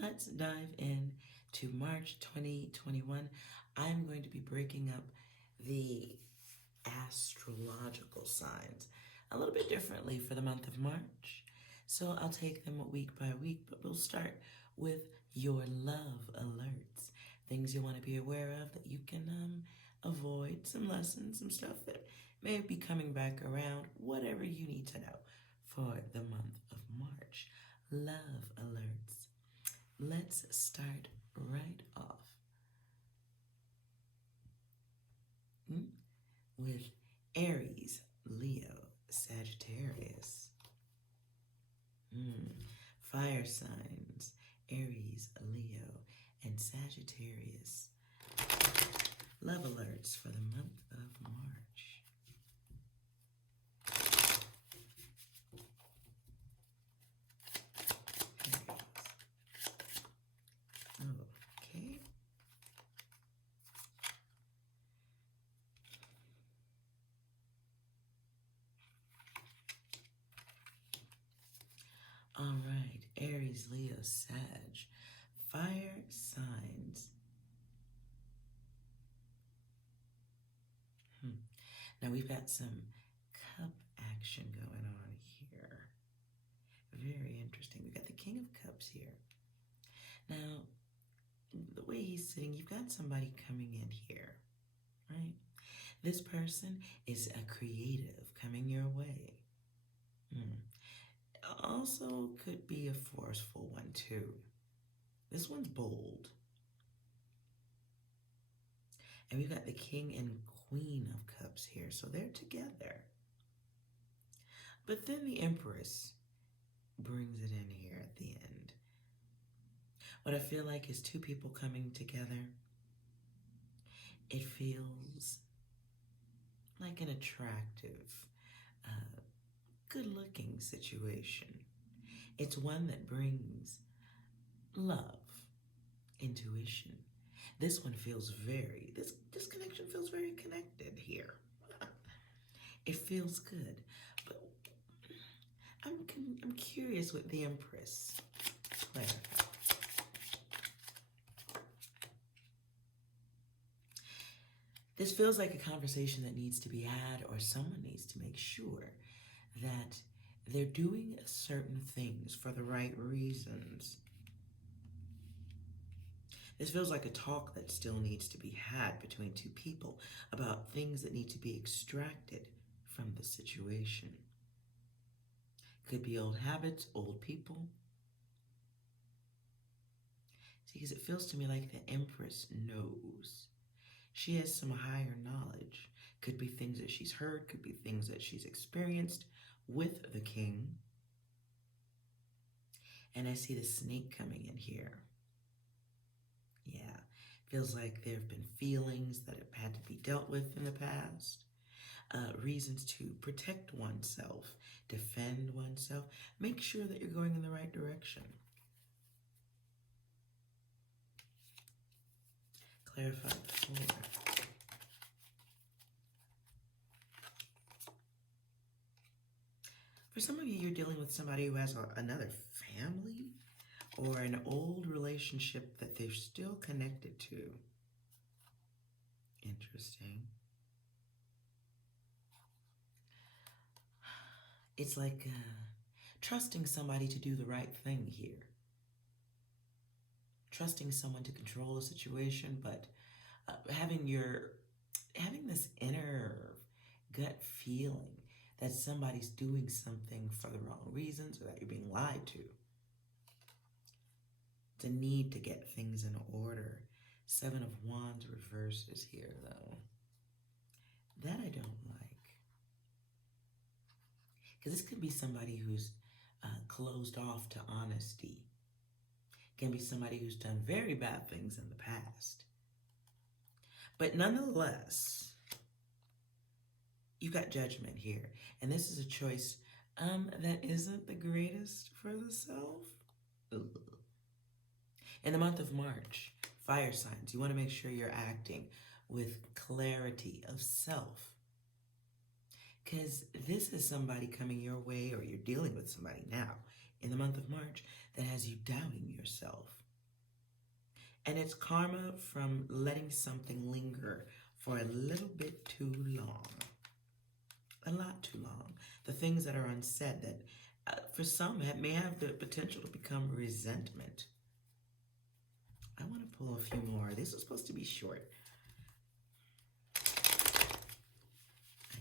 let's dive in to March 2021. I'm going to be breaking up the astrological signs a little bit differently for the month of March. So I'll take them week by week, but we'll start with your love alerts. Things you want to be aware of that you can avoid, some lessons, some stuff that may be coming back around, whatever you need to know for the month of March. Love alerts. Let's start right off with Aries, Leo, Sagittarius. Fire signs, Aries, Leo, and Sagittarius. Love alerts for the month of March. Okay. All right, Aries, Leo, Sag. Fire signs. Now we've got some cup action going on here. Very interesting. We've got the King of Cups here. Now, the way he's sitting, you've got somebody coming in here, right? This person is a creative coming your way. Also could be a forceful one too. This one's bold. And we've got the King and Queen of Cups here, so they're together. But then the Empress brings it in here at the end. What I feel like is two people coming together. It feels like an attractive, good-looking situation. It's one that brings love, intuition. This one feels this connection feels very connected here. It feels good, but I'm curious with the Empress. Clarify. This feels like a conversation that needs to be had, or someone needs to make sure that they're doing certain things for the right reasons. This feels like a talk that still needs to be had between two people about things that need to be extracted from the situation. Could be old habits, old people. See, because it feels to me like the Empress knows. She has some higher knowledge. Could be things that she's heard, could be things that she's experienced with the King. And I see the Snake coming in here. Yeah, feels like there have been feelings that have had to be dealt with in the past. Reasons to protect oneself, defend oneself. Make sure that you're going in the right direction. Clarify the 4. For some of you, you're dealing with somebody who has another family or an old relationship that they're still connected to. Interesting. It's like trusting somebody to do the right thing here. Trusting someone to control a situation, but having this inner gut feeling that somebody's doing something for the wrong reasons, or that you're being lied to. It's a need to get things in order. 7 of Wands reverses here, though. That I don't like. Because this could be somebody who's closed off to honesty. It can be somebody who's done very bad things in the past. But nonetheless, you've got Judgment here. And this is a choice that isn't the greatest for the self. Ugh. In the month of March, fire signs, you want to make sure you're acting with clarity of self. Because this is somebody coming your way, or you're dealing with somebody now in the month of March that has you doubting yourself. And it's karma from letting something linger for a little bit too long. A lot too long. The things that are unsaid that for some may have the potential to become resentment. I want to pull a few more. This is supposed to be short.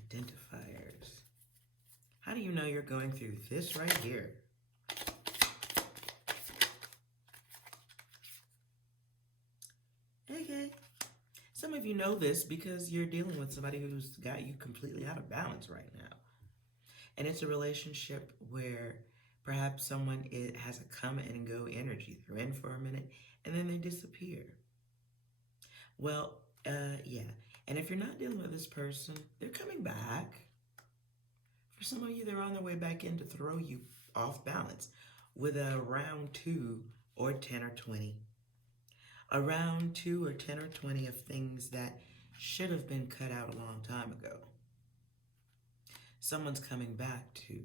Identifiers. How do you know you're going through this right here? Okay. Some of you know this because you're dealing with somebody who's got you completely out of balance right now. And it's a relationship where perhaps someone has a come and go energy. They're in for a minute and then they disappear. Well, yeah. And if you're not dealing with this person, they're coming back. For some of you, they're on their way back in to throw you off balance with a round 2 or 10 or 20. A round 2 or 10 or 20 of things that should have been cut out a long time ago. Someone's coming back to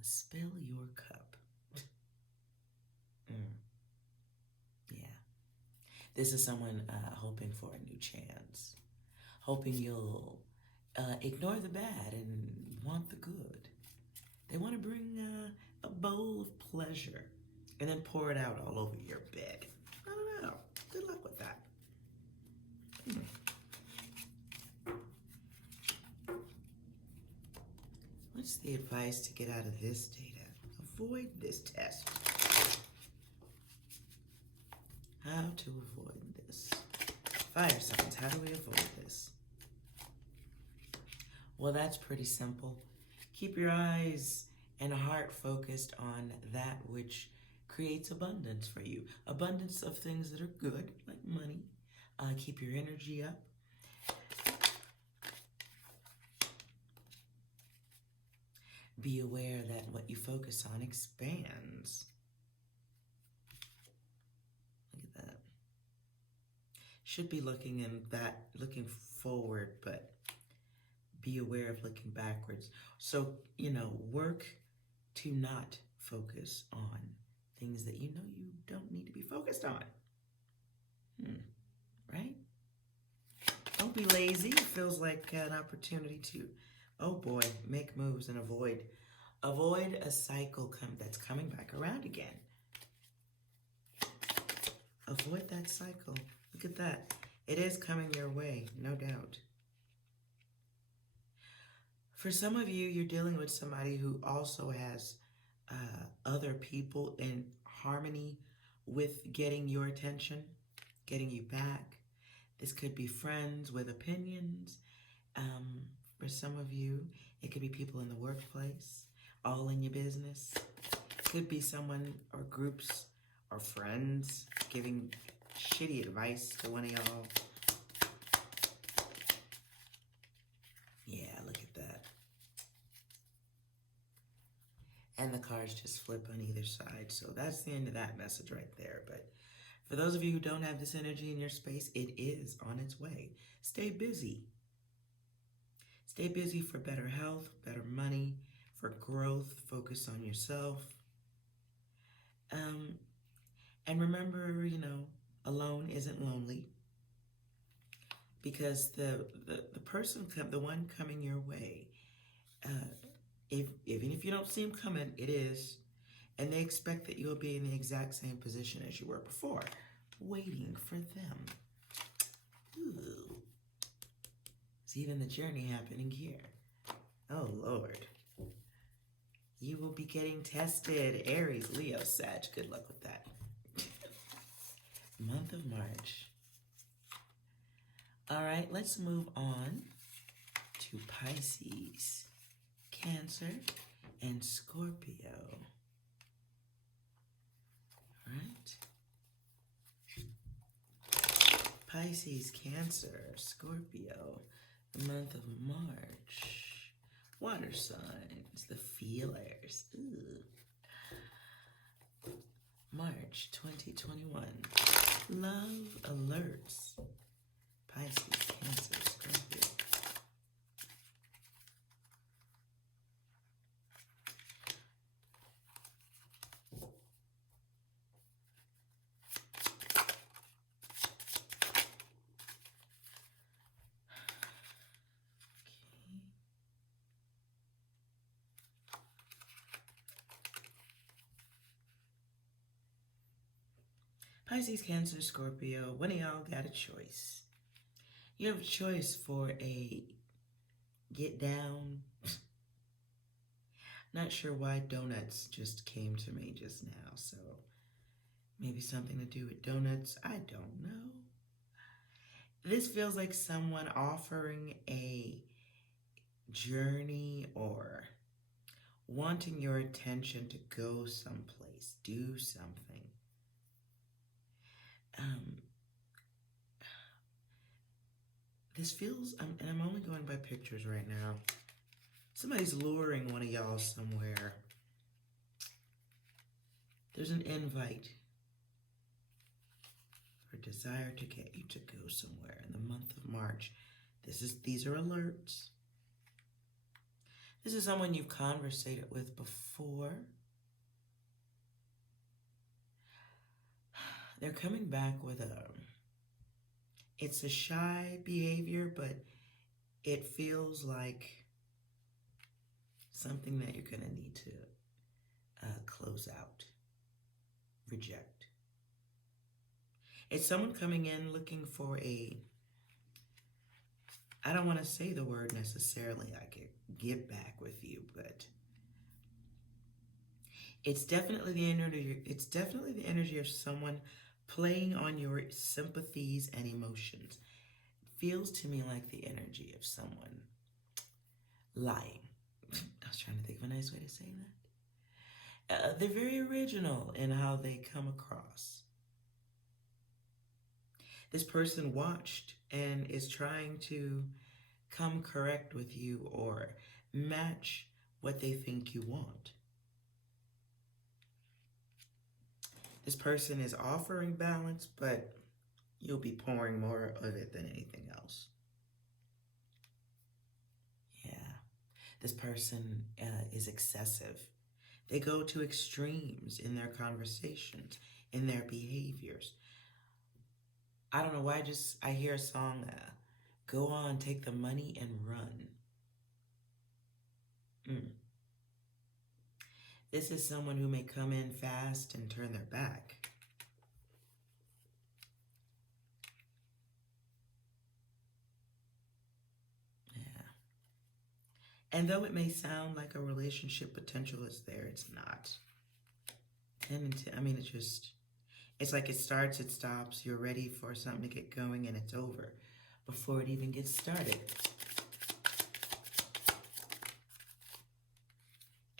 spill your cup. Yeah. This is someone hoping for a new chance. Hoping you'll ignore the bad and want the good. They want to bring a bowl of pleasure and then pour it out all over your bed. I don't know. Good luck with that. What's the advice to get out of this data? Avoid this test. How to avoid this? Fire signs, how do we avoid this? Well, that's pretty simple. Keep your eyes and heart focused on that which creates abundance for you. Abundance of things that are good, like money. Keep your energy up. Be aware that what you focus on expands. Look at that. Should be looking forward, but be aware of looking backwards. So, work to not focus on things that you know you don't need to be focused on. Right? Don't be lazy. It feels like an opportunity to, oh boy, make moves and avoid a cycle that's coming back around again. Avoid that cycle. Look at that. It is coming your way, no doubt. For some of you, you're dealing with somebody who also has other people in harmony with getting your attention, getting you back. This could be friends with opinions. For some of you, it could be people in the workplace, all in your business. Could be someone or groups or friends giving shitty advice to one of y'all. Yeah, look at that. And the cards just flip on either side. So that's the end of that message right there. But for those of you who don't have this energy in your space, it is on its way. Stay busy. Stay busy for better health, better money, for growth. Focus on yourself. And remember, alone isn't lonely. Because the person, the one coming your way, even if you don't see them coming, it is. And they expect that you'll be in the exact same position as you were before, waiting for them. Ooh. It's even the journey happening here. Oh, Lord. You will be getting tested. Aries, Leo, Sag. Good luck with that. Month of March. All right, let's move on to Pisces, Cancer, and Scorpio. All right. Pisces, Cancer, Scorpio, the month of March. Water signs, the feelers. Ooh. March 2021. Love alerts. Pisces, Cancer, Scorpio. Pisces, Cancer, Scorpio, one of y'all got a choice. You have a choice for a get down. Not sure why donuts just came to me just now, so maybe something to do with donuts. I don't know. This feels like someone offering a journey or wanting your attention to go someplace, do something. This feels, and I'm only going by pictures right now. Somebody's luring one of y'all somewhere. There's an invite or desire to get you to go somewhere in the month of March. These are alerts. This is someone you've conversated with before. They're coming back with it's a shy behavior, but it feels like something that you're going to need to close out, reject. It's someone coming in looking for I don't want to say the word necessarily, I could get back with you, but it's definitely the energy of someone playing on your sympathies and emotions. It feels to me like the energy of someone lying. I was trying to think of a nice way to say that. They're very original in how they come across. This person watched and is trying to come correct with you or match what they think you want. This person is offering balance, but you'll be pouring more of it than anything else. Yeah. This person is excessive. They go to extremes in their conversations, in their behaviors. I don't know why, I hear a song, go on, take the money and run. This is someone who may come in fast and turn their back. Yeah. And though it may sound like a relationship potential is there, it's not. And it's like it starts, it stops, you're ready for something to get going, and it's over before it even gets started.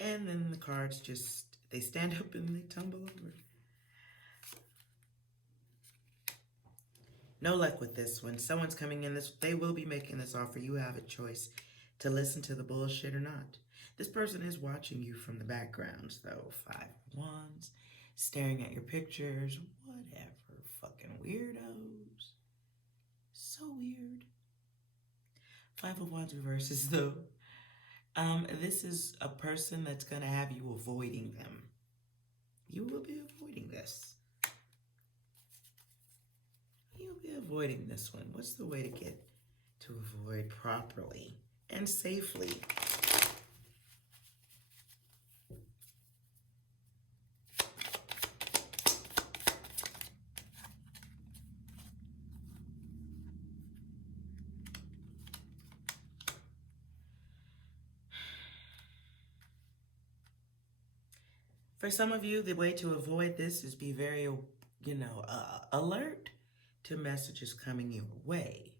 And then the cards they stand up and they tumble over. No luck with this one. Someone's coming in, they will be making this offer. You have a choice to listen to the bullshit or not. This person is watching you from the backgrounds, though. 5 of Wands, staring at your pictures, whatever, fucking weirdos. So weird. 5 of Wands reverses, though. This is a person that's going to have you avoiding them. You will be avoiding this. You'll be avoiding this one. What's the way to get to avoid properly and safely? For some of you, the way to avoid this is be very, alert to messages coming your way.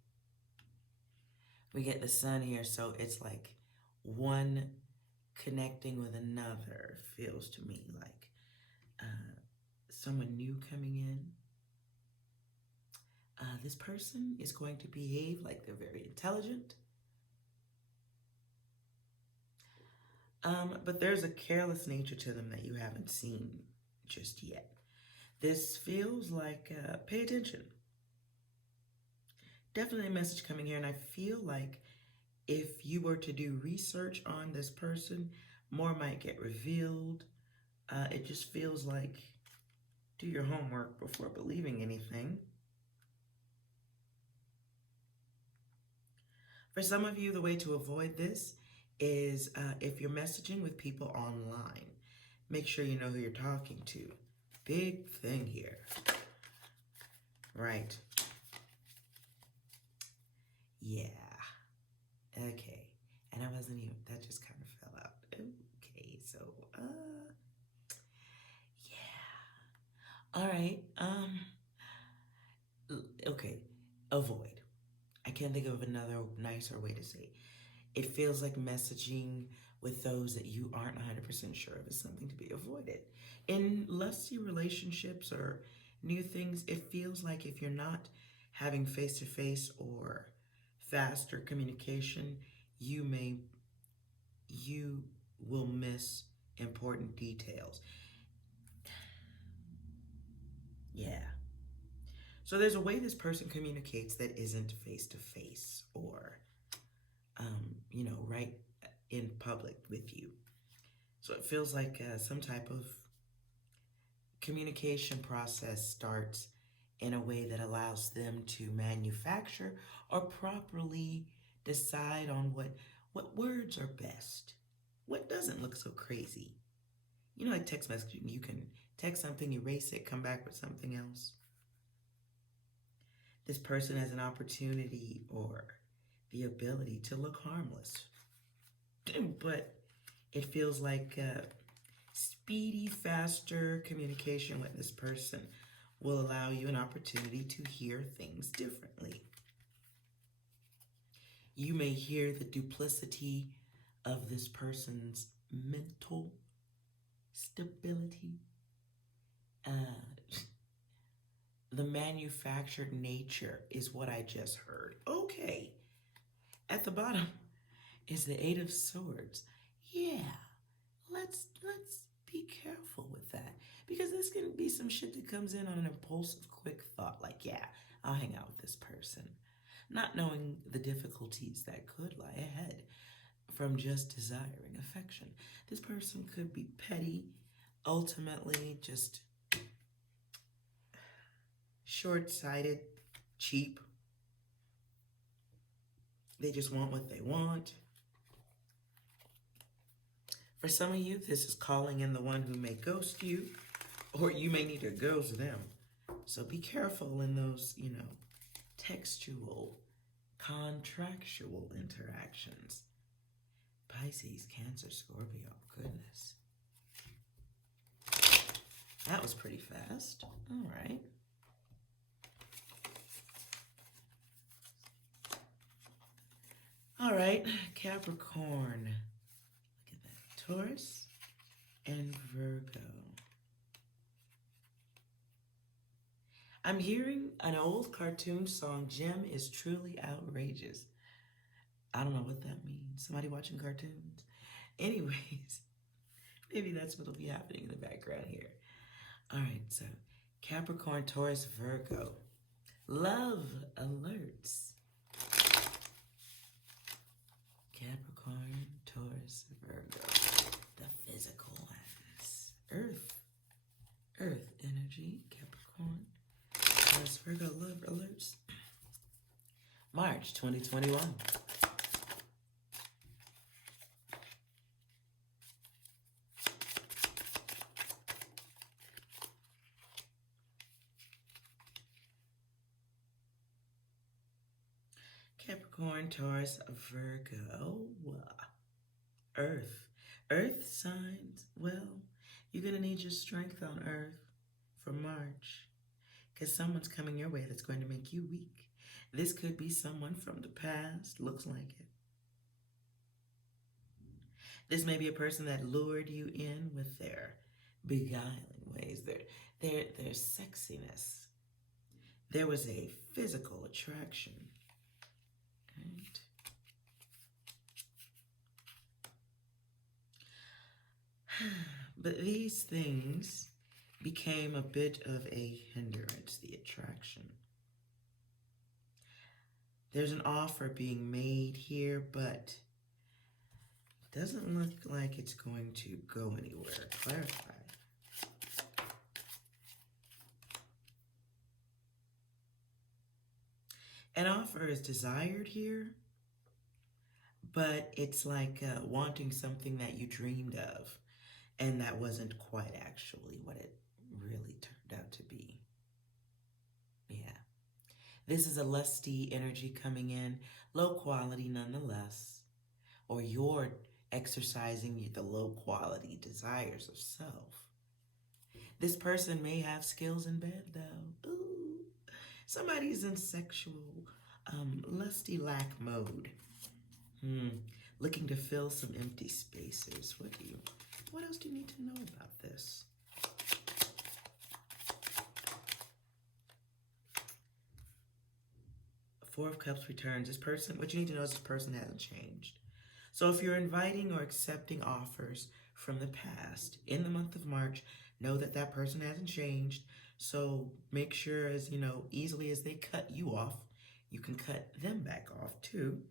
We get the sun here, so it's like one connecting with another. Feels to me like someone new coming in. This person is going to behave like they're very intelligent. But there's a careless nature to them that you haven't seen just yet. This feels like, pay attention. Definitely a message coming here, and I feel like if you were to do research on this person, more might get revealed. It just feels like do your homework before believing anything. For some of you, the way to avoid this is if you're messaging with people online, make sure you know who you're talking to. Big thing here. Right. Yeah. Okay. And I wasn't even, that just kind of fell out. Okay, so, yeah. All right. Okay. Avoid. I can't think of another nicer way to say it. It feels like messaging with those that you aren't 100% sure of is something to be avoided. In lusty relationships or new things, it feels like if you're not having face-to-face or faster communication, you will miss important details. Yeah. So there's a way this person communicates that isn't face-to-face or, right in public with you. So it feels like some type of communication process starts in a way that allows them to manufacture or properly decide on what words are best, what doesn't look so crazy. Like text messaging, you can text something, erase it, come back with something else. This person has an opportunity or the ability to look harmless, but it feels like speedy, faster communication with this person will allow you an opportunity to hear things differently. You may hear the duplicity of this person's mental stability, the manufactured nature is what I just heard. Okay. At the bottom is the Eight of Swords. Yeah. Let's be careful with that, because this can be some shit that comes in on an impulsive, quick thought, like, yeah, I'll hang out with this person, not knowing the difficulties that could lie ahead from just desiring affection. This person could be petty, ultimately just short-sighted, cheap. They just want what they want. For some of you, this is calling in the one who may ghost you, or you may need to ghost them. So be careful in those, textual, contractual interactions. Pisces, Cancer, Scorpio, goodness. That was pretty fast. All right. All right, Capricorn. Look at that. Taurus and Virgo. I'm hearing an old cartoon song, Gem is truly outrageous. I don't know what that means. Somebody watching cartoons? Anyways, maybe that's what'll be happening in the background here. All right, so Capricorn, Taurus, Virgo. Love alerts. Capricorn, Taurus, Virgo. The physical ones. Earth energy, Capricorn, Taurus, Virgo, love alerts. March 2021. Capricorn, Taurus, Virgo, Earth signs. Well, you're going to need your strength on Earth for March, because someone's coming your way that's going to make you weak. This could be someone from the past, looks like it. This may be a person that lured you in with their beguiling ways, their sexiness. There was a physical attraction. Right? But these things became a bit of a hindrance, the attraction. There's an offer being made here, but it doesn't look like it's going to go anywhere. Clarify. An offer is desired here, but it's like wanting something that you dreamed of, and that wasn't quite actually what it really turned out to be. Yeah. This is a lusty energy coming in, low quality nonetheless, or you're exercising the low quality desires of self. This person may have skills in bed though. Ooh, somebody's in sexual, lusty lack mode. Looking to fill some empty spaces. What else do you need to know about this? Four of Cups returns. This person, what you need to know is this person hasn't changed. So if you're inviting or accepting offers from the past in the month of March, know that that person hasn't changed. So make sure, as easily as they cut you off, you can cut them back off too.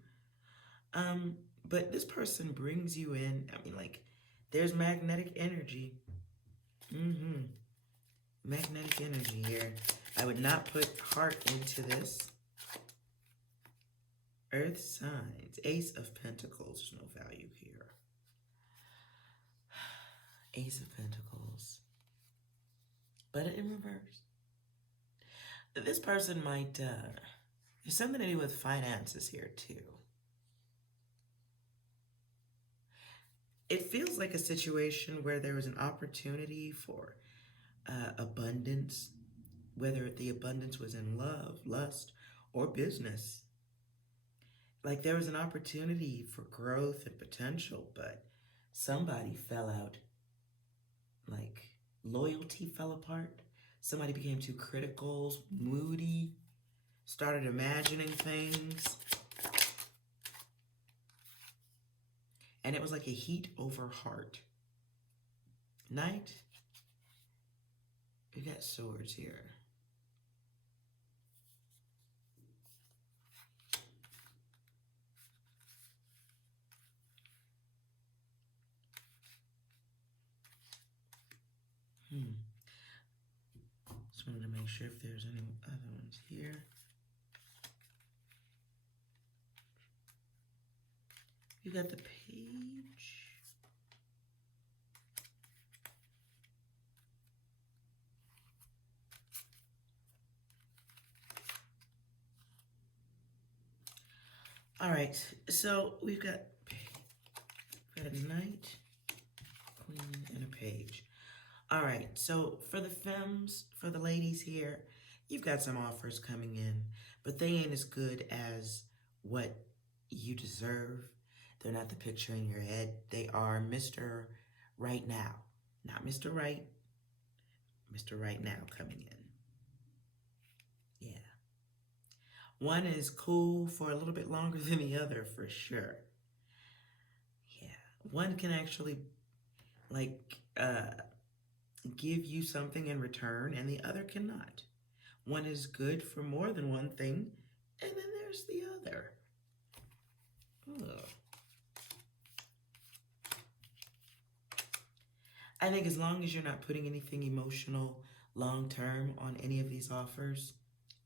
But this person brings you in. There's magnetic energy. Magnetic energy here. I would not put heart into this. Earth signs. Ace of Pentacles. There's no value here. Ace of Pentacles. But in reverse. This person might, there's something to do with finances here too. It feels like a situation where there was an opportunity for abundance, whether the abundance was in love, lust, or business. Like there was an opportunity for growth and potential, but somebody fell out. Like loyalty fell apart. Somebody became too critical, moody, started imagining things. And it was like a heat over heart. Knight. We got swords here. Just wanted to make sure if there's any other ones here. You got the page. All right, so we've got a knight, queen, and a page. All right, so for the femmes, for the ladies here, you've got some offers coming in, but they ain't as good as what you deserve. They're not the picture in your head. They are Mr. Right Now. Not Mr. Right. Mr. Right Now coming in. Yeah. One is cool for a little bit longer than the other, for sure. Yeah. One can actually, give you something in return, and the other cannot. One is good for more than one thing, and then there's the other. Ugh. I think as long as you're not putting anything emotional long-term on any of these offers,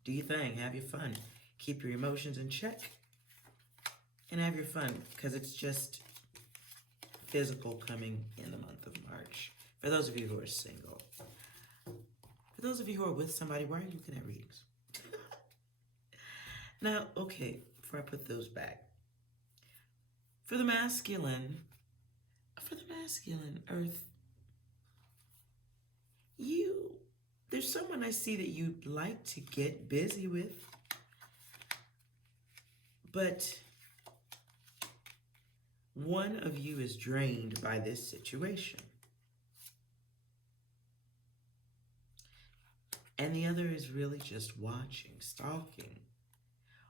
do your thing, have your fun. Keep your emotions in check and have your fun, because it's just physical coming in the month of March. For those of you who are single. For those of you who are with somebody, why are you looking at readings? Now, okay, before I put those back. For the masculine, Earth, there's someone I see that you'd like to get busy with, but one of you is drained by this situation. And the other is really just watching, stalking,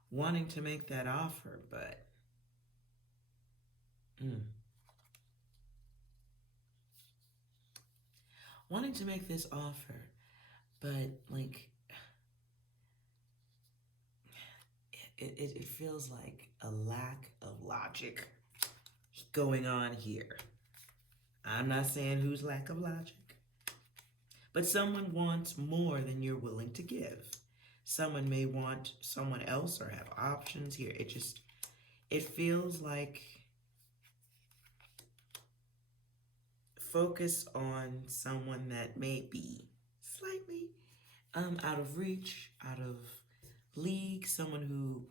wanting to make that offer, but wanting to make this offer, but it feels like a lack of logic going on here. I'm not saying whose lack of logic, but someone wants more than you're willing to give. Someone may want someone else or have options here. It feels like focus on someone that may be slightly out of reach, out of League, someone who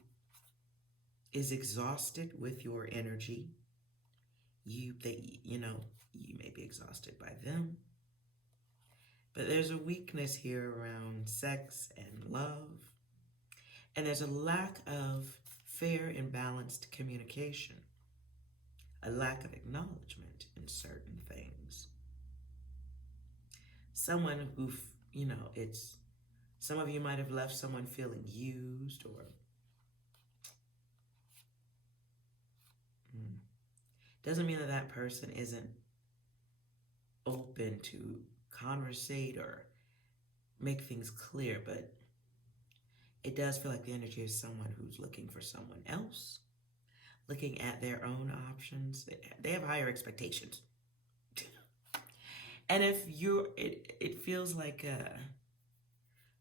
is exhausted with your energy. You may be exhausted by them. But there's a weakness here around sex and love. And there's a lack of fair and balanced communication. A lack of acknowledgement in certain things. Someone who, some of you might have left someone feeling used or doesn't mean that that person isn't open to conversate or make things clear, but it does feel like the energy is someone who's looking for someone else, looking at their own options. They have higher expectations. And if it feels like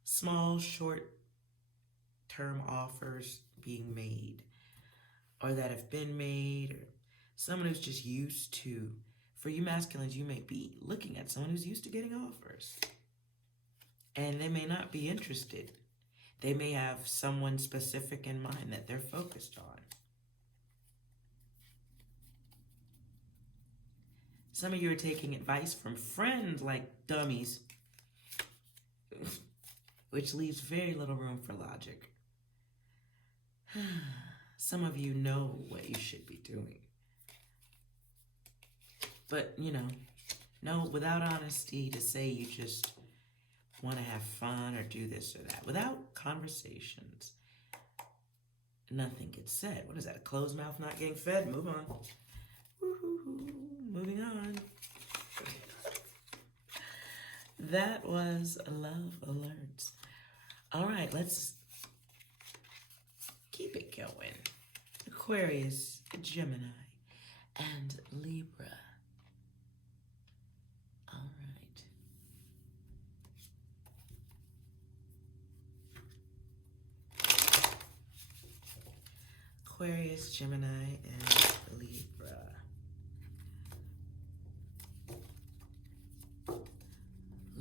small, short-term offers being made or that have been made, or someone who's just used to, for you masculines, you may be looking at someone who's used to getting offers. And they may not be interested. They may have someone specific in mind that they're focused on. Some of you are taking advice from friends like dummies, which leaves very little room for logic. Some of you know what you should be doing. But, no, without honesty to say you just want to have fun or do this or that. Without conversations, nothing gets said. What is that, a closed mouth not getting fed? Move on. Moving on. That was Love Alerts. All right, let's keep it going. Aquarius, Gemini, and Libra. All right. Aquarius, Gemini, and Libra.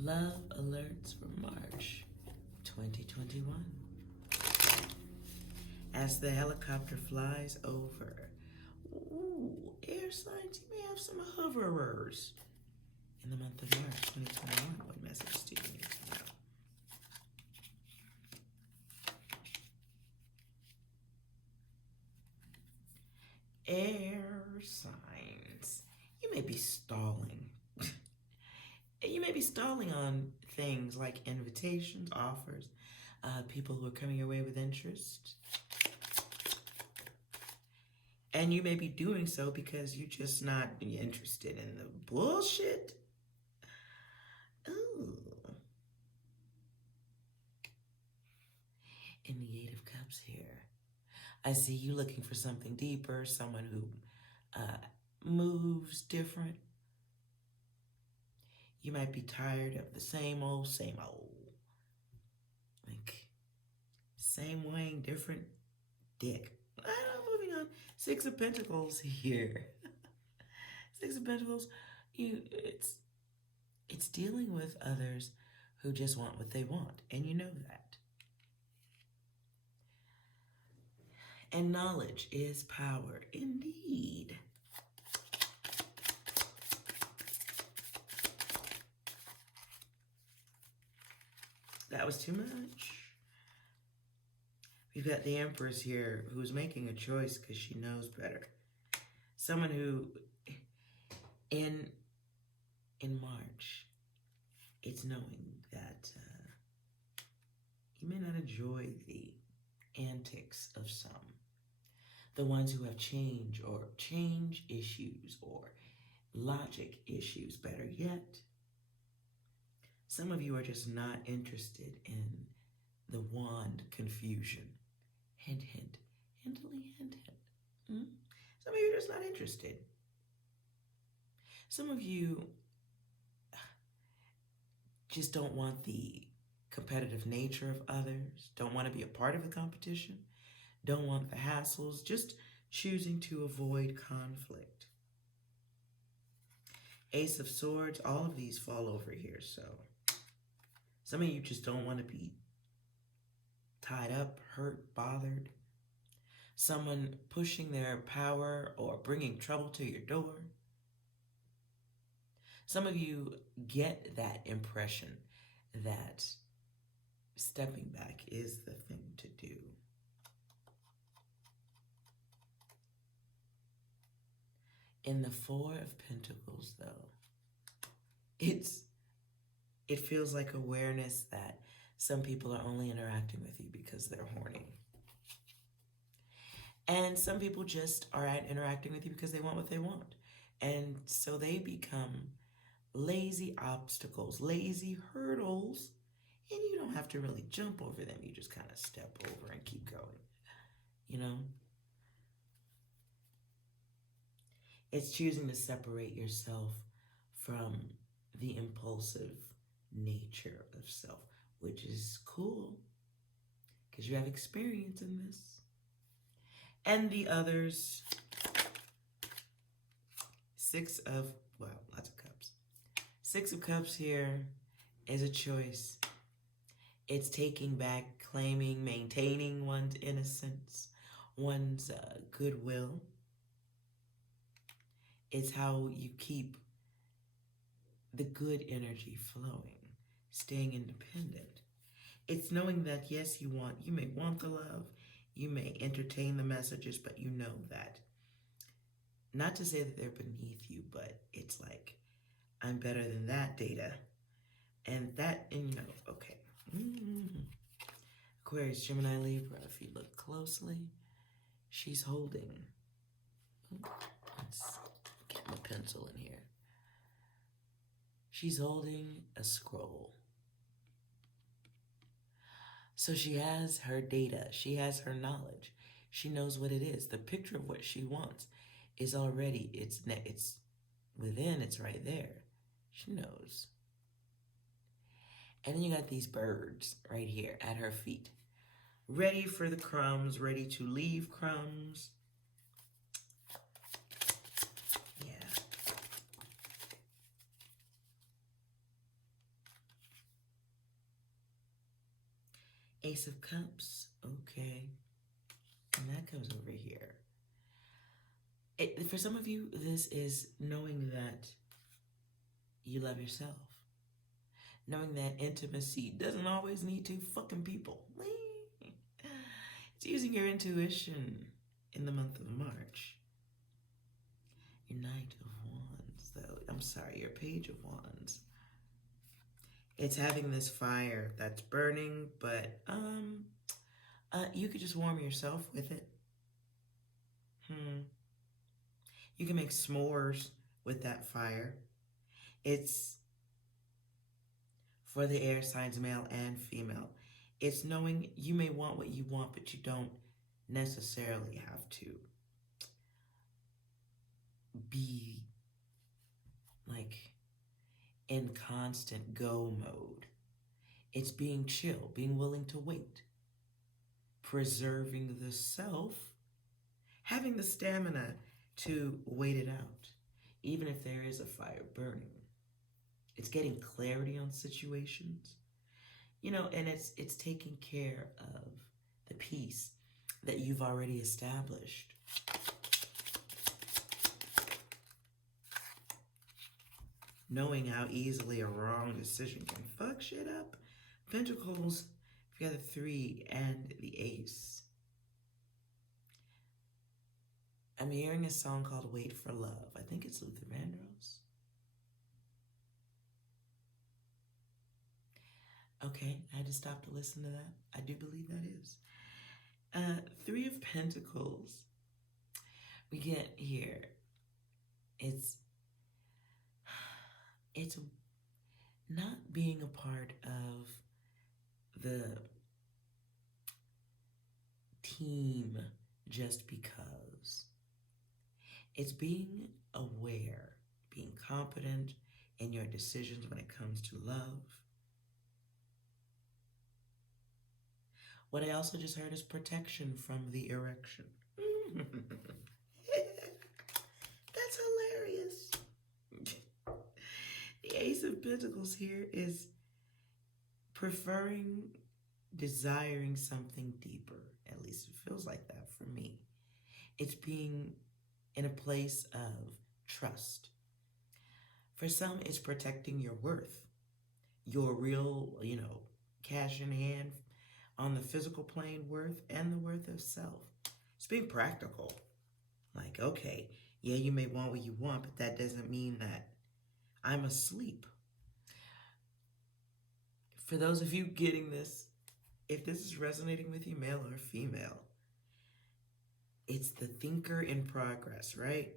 Love alerts for March 2021. As the helicopter flies over, air signs, you may have some hoverers in the month of March 2021. What messages do you need to know? Air signs. You may be stalling. You may be stalling on things like invitations, offers, people who are coming your way with interest. And you may be doing so because you're just not interested in the bullshit. Ooh. In the Eight of Cups here, I see you looking for something deeper, someone who moves different. You might be tired of the same old. Like, same wing, different dick. I don't know, moving on. Six of Pentacles here. Six of Pentacles, it's dealing with others who just want what they want, and you know that. And knowledge is power, indeed. That was too much. We've got the Empress here who's making a choice because she knows better. Someone who, in March, it's knowing that you may not enjoy the antics of some. The ones who have change issues or logic issues, better yet. Some of you are just not interested in the wand confusion. Hint, hint. Hintily, hint, hint. Some of you are just not interested. Some of you just don't want the competitive nature of others, don't want to be a part of the competition, don't want the hassles, just choosing to avoid conflict. Ace of Swords, all of these fall over here, so some of you just don't want to be tied up, hurt, bothered. Someone pushing their power or bringing trouble to your door. Some of you get that impression that stepping back is the thing to do. In the Four of Pentacles, though, it feels like awareness that some people are only interacting with you because they're horny. And some people just are interacting with you because they want what they want. And so they become lazy obstacles, lazy hurdles, and you don't have to really jump over them. You just kind of step over and keep going, you know? It's choosing to separate yourself from the impulsive nature of self, which is cool because you have experience in this. And the others, lots of cups. Six of Cups here is a choice. It's taking back, claiming, maintaining one's innocence, one's goodwill. It's how you keep the good energy flowing, staying independent. It's knowing that, yes, you may want the love, you may entertain the messages, but you know that, not to say that they're beneath you, but it's like, I'm better than that data. And okay. Aquarius, Gemini, Libra, if you look closely, she's holding, let's get my pencil in here. She's holding a scroll. So she has her data, she has her knowledge, she knows what it is. The picture of what she wants is already, it's within, it's right there. She knows. And then you got these birds right here at her feet, ready for the crumbs, ready to leave crumbs. Yeah. Ace of Cups, okay. And that comes over here. For some of you, this is knowing that you love yourself. Knowing that intimacy doesn't always need to fucking people. It's using your intuition in the month of March. Your Knight of Wands, though. I'm sorry, your Page of Wands. It's having this fire that's burning, but you could just warm yourself with it. You can make s'mores with that fire. It's for the air signs, male and female. It's knowing you may want what you want, but you don't necessarily have to be like in constant go mode. It's being chill, being willing to wait, preserving the self, having the stamina to wait it out, even if there is a fire burning. It's getting clarity on situations, and it's taking care of the peace that you've already established. Knowing how easily a wrong decision can fuck shit up. Pentacles, you got the 3 and the Ace. I'm hearing a song called Wait for Love. I think it's Luther Vandross. Okay, I had to stop to listen to that. I do believe that is. 3 of Pentacles. We get here. It's not being a part of the team just because. It's being aware, being competent in your decisions when it comes to love. What I also just heard is protection from the erection. That's hilarious. The Ace of Pentacles here is preferring desiring something deeper. At least it feels like that for me. It's being in a place of trust. For some, it's protecting your worth, your real, cash in hand on the physical plane worth and the worth of self. It's being practical. Like, okay, yeah, you may want what you want, but that doesn't mean that I'm asleep. For those of you getting this, if this is resonating with you, male or female, it's the thinker in progress, right?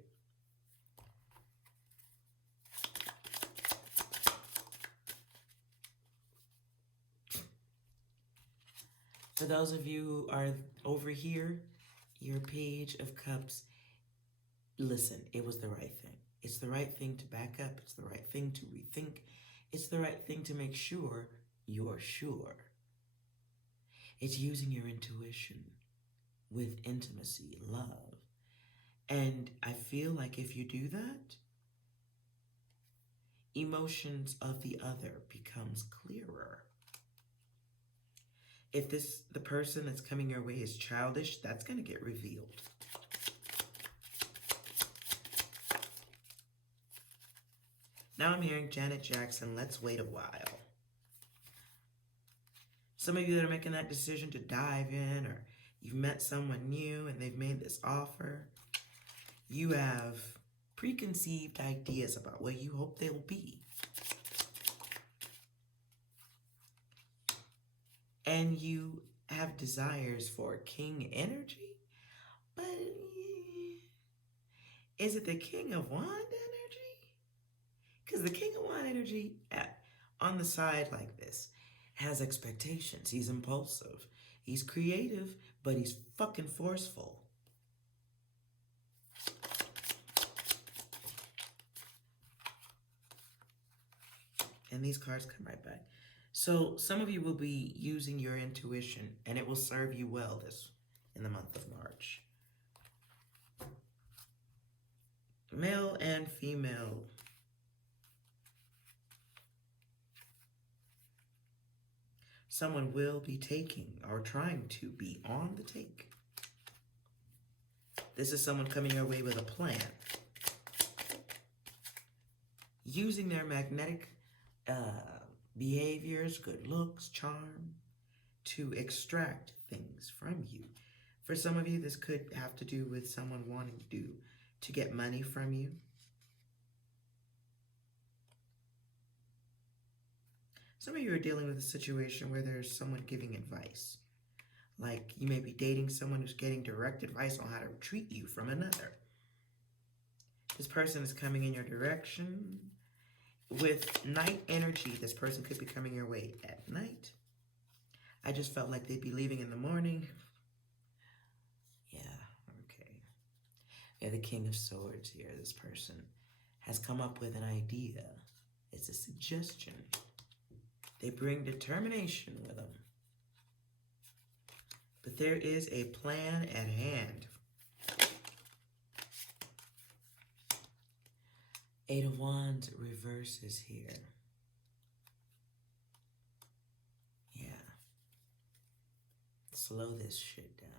For those of you who are over here, your Page of Cups, listen, it was the right thing. It's the right thing to back up. It's the right thing to rethink. It's the right thing to make sure you're sure. It's using your intuition with intimacy, love. And I feel like if you do that, emotions of the other becomes clearer. If the person that's coming your way is childish, that's going to get revealed. Now I'm hearing Janet Jackson, Let's Wait a While. Some of you that are making that decision to dive in, or you've met someone new and they've made this offer, you have preconceived ideas about what you hope they'll be. And you have desires for king energy, but is it the King of Wand energy? Because the King of Wand energy on the side like this has expectations. He's impulsive. He's creative, but he's fucking forceful. And these cards come right back. So some of you will be using your intuition, and it will serve you well in the month of March. Male and female. Someone will be taking or trying to be on the take. This is someone coming your way with a plan. Using their magnetic behaviors, good looks, charm, to extract things from you. For some of you, this could have to do with someone wanting to get money from you. Some of you are dealing with a situation where there's someone giving advice. Like you may be dating someone who's getting direct advice on how to treat you from another. This person is coming in your direction. With night energy, this person could be coming your way at night. I just felt like they'd be leaving in the morning. Yeah, okay. Yeah, the King of Swords here. This person has come up with an idea. It's a suggestion. They bring determination with them. But there is a plan at hand. Eight of Wands reverses here. Yeah. Slow this shit down.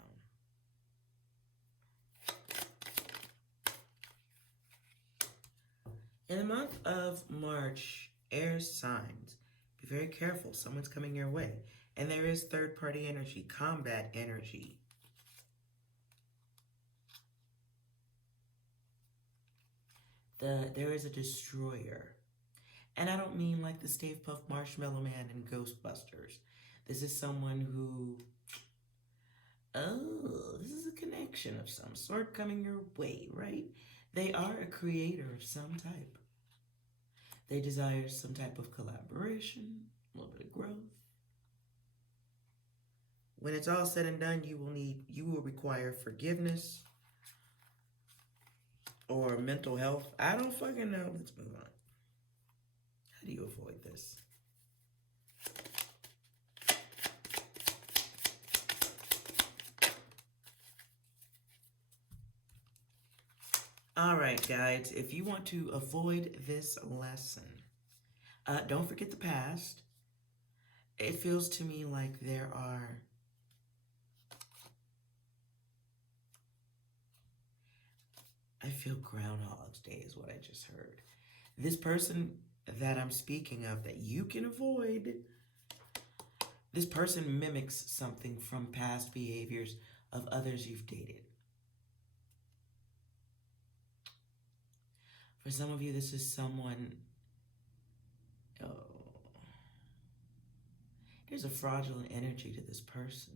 In the month of March, air signs, be very careful. Someone's coming your way. And there is third-party energy, combat energy. There is a destroyer. And I don't mean like the Stave Puft Marshmallow Man in Ghostbusters. This is someone who, this is a connection of some sort coming your way, right? They are a creator of some type. They desire some type of collaboration, a little bit of growth. When it's all said and done, you will require forgiveness or mental health. I don't fucking know. Let's move on. How do you avoid this? All right, guys, if you want to avoid this lesson, don't forget the past. It feels to me like there are I feel Groundhog's Day is what I just heard. This person that I'm speaking of that you can avoid, this person mimics something from past behaviors of others you've dated. For some of you, this is someone, oh, there's a fraudulent energy to this person.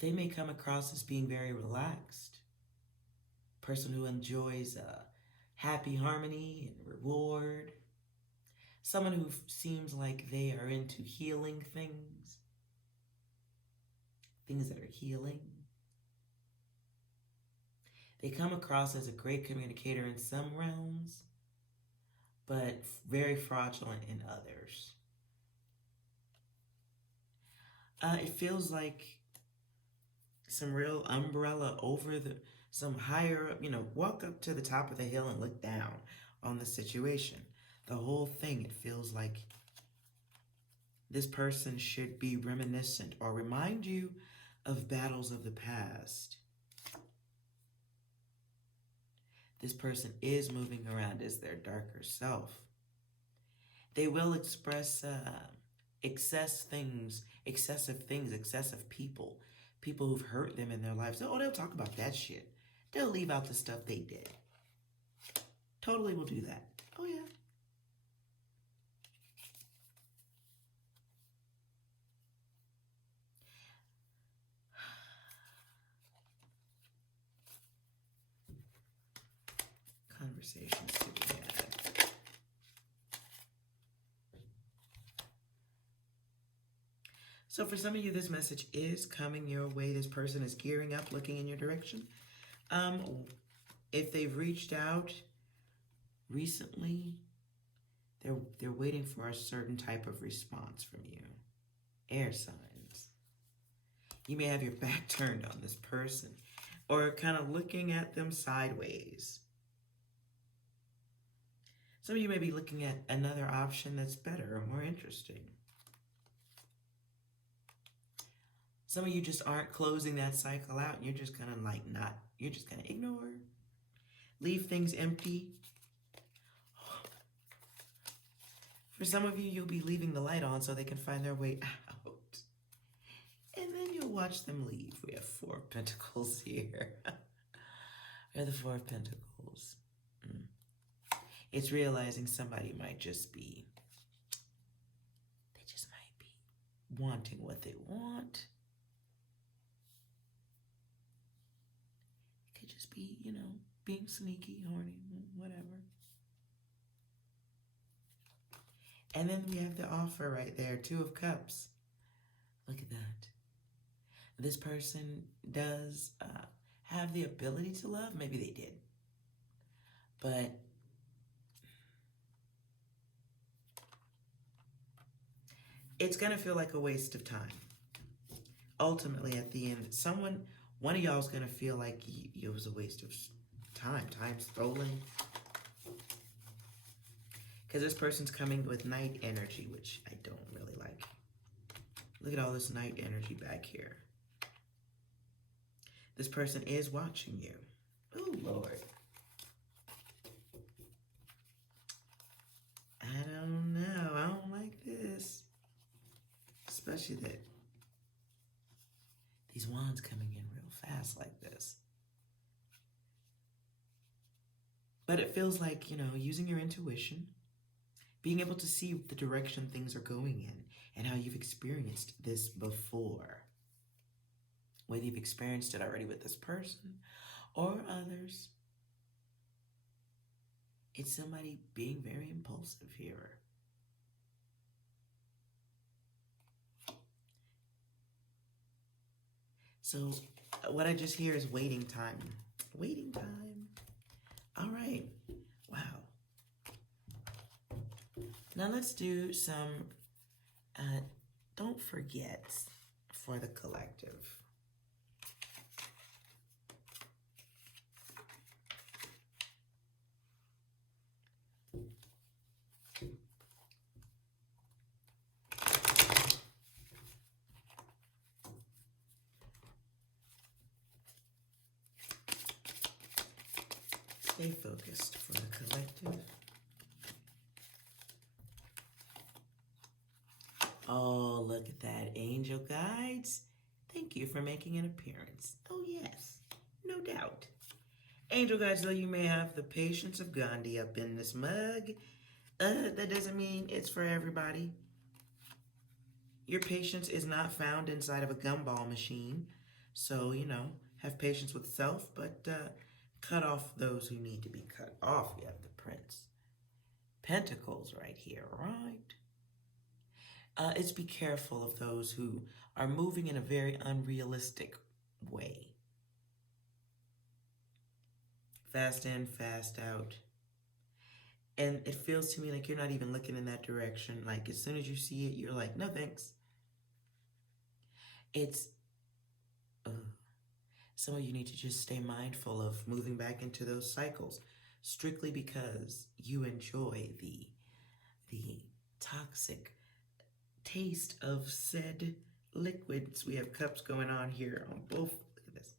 They may come across as being very relaxed. Person who enjoys happy harmony and reward. Someone who seems like they are into healing things. Things that are healing. They come across as a great communicator in some realms, but very fraudulent in others. It feels like some real umbrella over some higher up, walk up to the top of the hill and look down on the situation. The whole thing, it feels like this person should be reminiscent or remind you of battles of the past. This person is moving around as their darker self. They will express excessive things, excessive people who've hurt them in their lives. Oh, they'll talk about that shit. They'll leave out the stuff they did. Totally will do that. Oh, yeah. Conversations to be had. So for some of you, this message is coming your way. This person is gearing up, looking in your direction. If they've reached out recently, they're waiting for a certain type of response from you. Air signs. You may have your back turned on this person or kind of looking at them sideways. Some of you may be looking at another option that's better or more interesting. Some of you just aren't closing that cycle out and you're just kind of you're just going to ignore. Leave things empty. For some of you, you'll be leaving the light on so they can find their way out. And then you'll watch them leave. We have 4 of Pentacles here. We have the 4 of Pentacles. It's realizing somebody might just be, wanting what they want. It could just be, being sneaky, horny, whatever. And then we have the offer right there, 2 of Cups. Look at that. This person does have the ability to love. Maybe they did. But it's going to feel like a waste of time. Ultimately, at the end, one of y'all is going to feel like it was a waste of time stolen. Because this person's coming with night energy, which I don't really like. Look at all this night energy back here. This person is watching you. Oh, Lord. I don't know. I don't like this. Especially that these wands coming in real fast like this. But it feels like, using your intuition, being able to see the direction things are going in and how you've experienced this before. Whether you've experienced it already with this person or others. It's somebody being very impulsive here. So what I just hear is waiting time. Waiting time. All right. Wow. Now let's do some don't forget for the collective. Stay focused for the collective. Oh, look at that. Angel guides, thank you for making an appearance. Oh, yes, no doubt. Angel guides, though you may have the patience of Gandhi up in this mug, that doesn't mean it's for everybody. Your patience is not found inside of a gumball machine. So, have patience with self, but cut off those who need to be cut off. You have the Prince. Pentacles right here, right? It's be careful of those who are moving in a very unrealistic way. Fast in, fast out. And it feels to me like you're not even looking in that direction. Like, as soon as you see it, you're like, no thanks. Some of you need to just stay mindful of moving back into those cycles, strictly because you enjoy the toxic taste of said liquids. We have cups going on here on both. Look at this.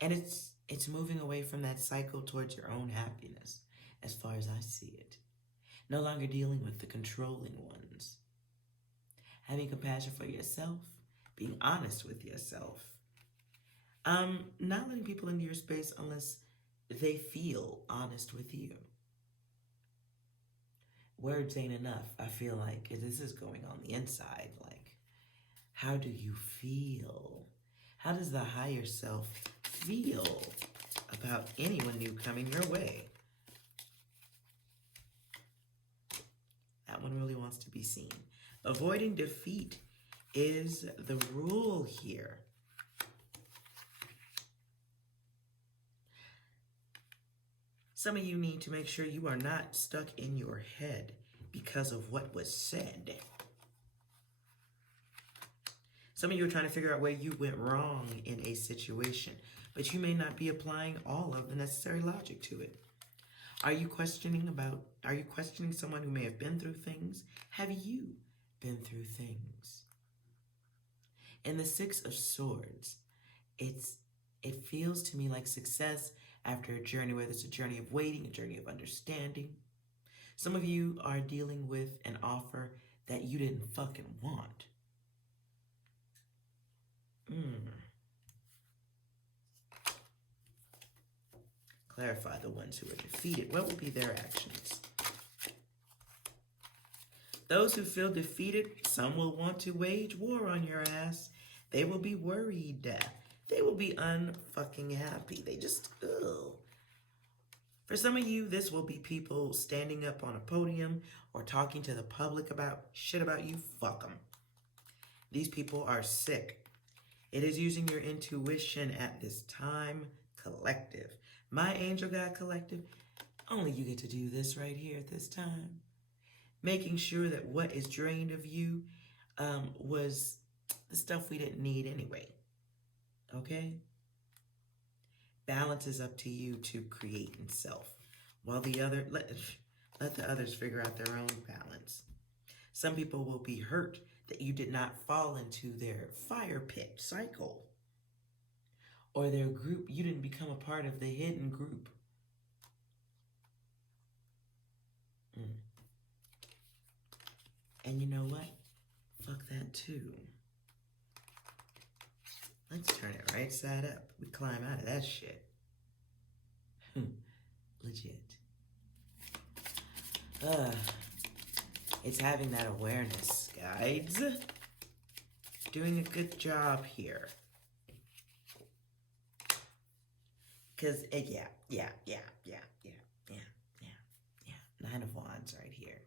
And it's moving away from that cycle towards your own happiness, as far as I see it. No longer dealing with the controlling ones. Having compassion for yourself, being honest with yourself. Not letting people into your space unless they feel honest with you. Words ain't enough. I feel like this is going on the inside. Like, how do you feel? How does the higher self feel about anyone new coming your way? That one really wants to be seen. Avoiding defeat is the rule here. Some of you need to make sure you are not stuck in your head because of what was said. Some of you are trying to figure out where you went wrong in a situation, but you may not be applying all of the necessary logic to it. Are you questioning someone who may have been through things? Have you been through things? In the Six of Swords, it feels to me like success after a journey, whether it's a journey of waiting, a journey of understanding. Some of you are dealing with an offer that you didn't fucking want. Clarify the ones who are defeated. What will be their actions? Those who feel defeated, some will want to wage war on your ass. They will be worried. They will be unfucking happy. They just, ugh. For some of you, this will be people standing up on a podium or talking to the public about shit about you. Fuck them. These people are sick. It is using your intuition at this time. Collective. My angel guide collective, only you get to do this right here at this time. Making sure that what is drained of you was the stuff we didn't need anyway. Okay? Balance is up to you to create in self. While the other, let the others figure out their own balance. Some people will be hurt that you did not fall into their fire pit cycle. Or their group, you didn't become a part of the hidden group. And you know what? Fuck that too. Let's turn it right side up. We climb out of that shit. Legit. It's having that awareness, guides. Doing a good job here. Because, yeah. Nine of Wands right here.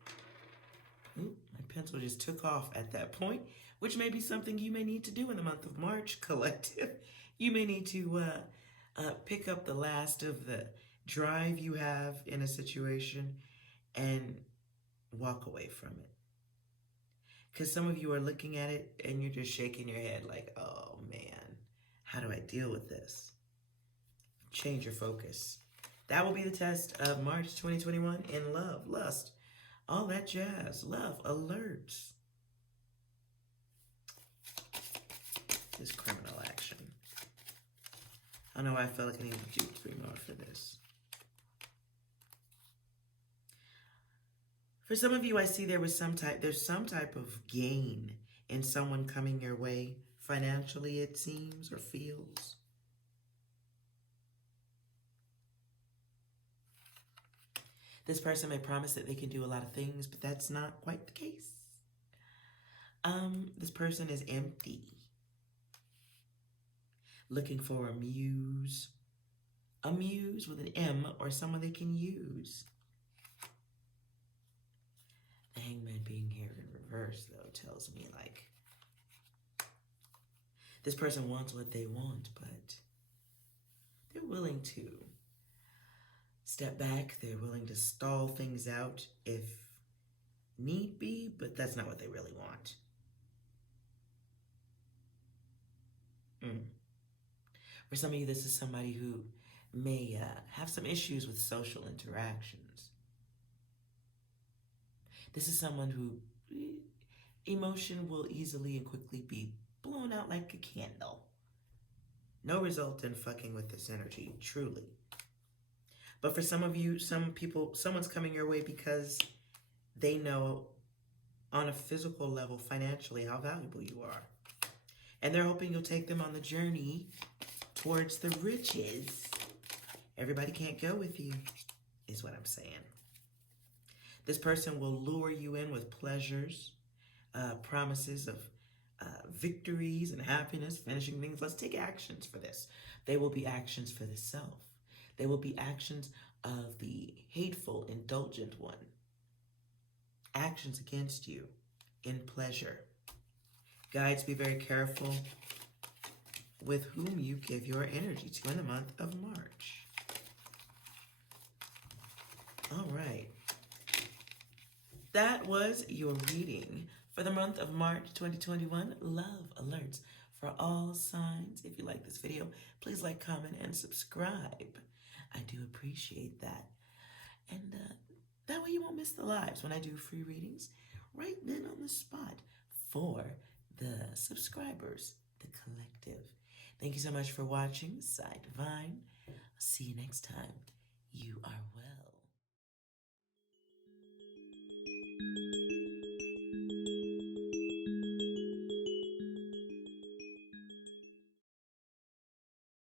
Ooh, my pencil just took off at that point, which may be something you may need to do in the month of March, collective. You may need to pick up the last of the drive you have in a situation and walk away from it. Because some of you are looking at it and you're just shaking your head like, oh man, how do I deal with this? Change your focus. That will be the test of March 2021 in love, lust, all that jazz, love, alerts. This criminal action. I don't know why I felt like I needed to do 3 more for this. For some of you, I see there's some type of gain in someone coming your way financially, it seems, or feels. This person may promise that they can do a lot of things, but that's not quite the case. This person is empty, looking for a muse with an M, or someone they can use. The Hangman being here in reverse, though, tells me, like, this person wants what they want, but they're willing to step back. They're willing to stall things out if need be, but that's not what they really want. For some of you, this is somebody who may have some issues with social interactions. This is someone who emotion will easily and quickly be blown out like a candle. No result in fucking with this energy, truly. But for some of you, some people, someone's coming your way because they know on a physical level, financially, how valuable you are. And they're hoping you'll take them on the journey towards the riches. Everybody can't go with you, is what I'm saying. This person will lure you in with pleasures, promises of victories and happiness, finishing things. Let's take actions for this. They will be actions for the self. They will be actions of the hateful, indulgent one. Actions against you in pleasure. Guides, be very careful with whom you give your energy to in the month of March. All right. That was your reading for the month of March 2021. Love alerts for all signs. If you like this video, please like, comment, and subscribe. I do appreciate that. And that way you won't miss the lives when I do free readings right then on the spot for the subscribers, the collective. Thank you so much for watching Psi Divine. I'll see you next time. You are well.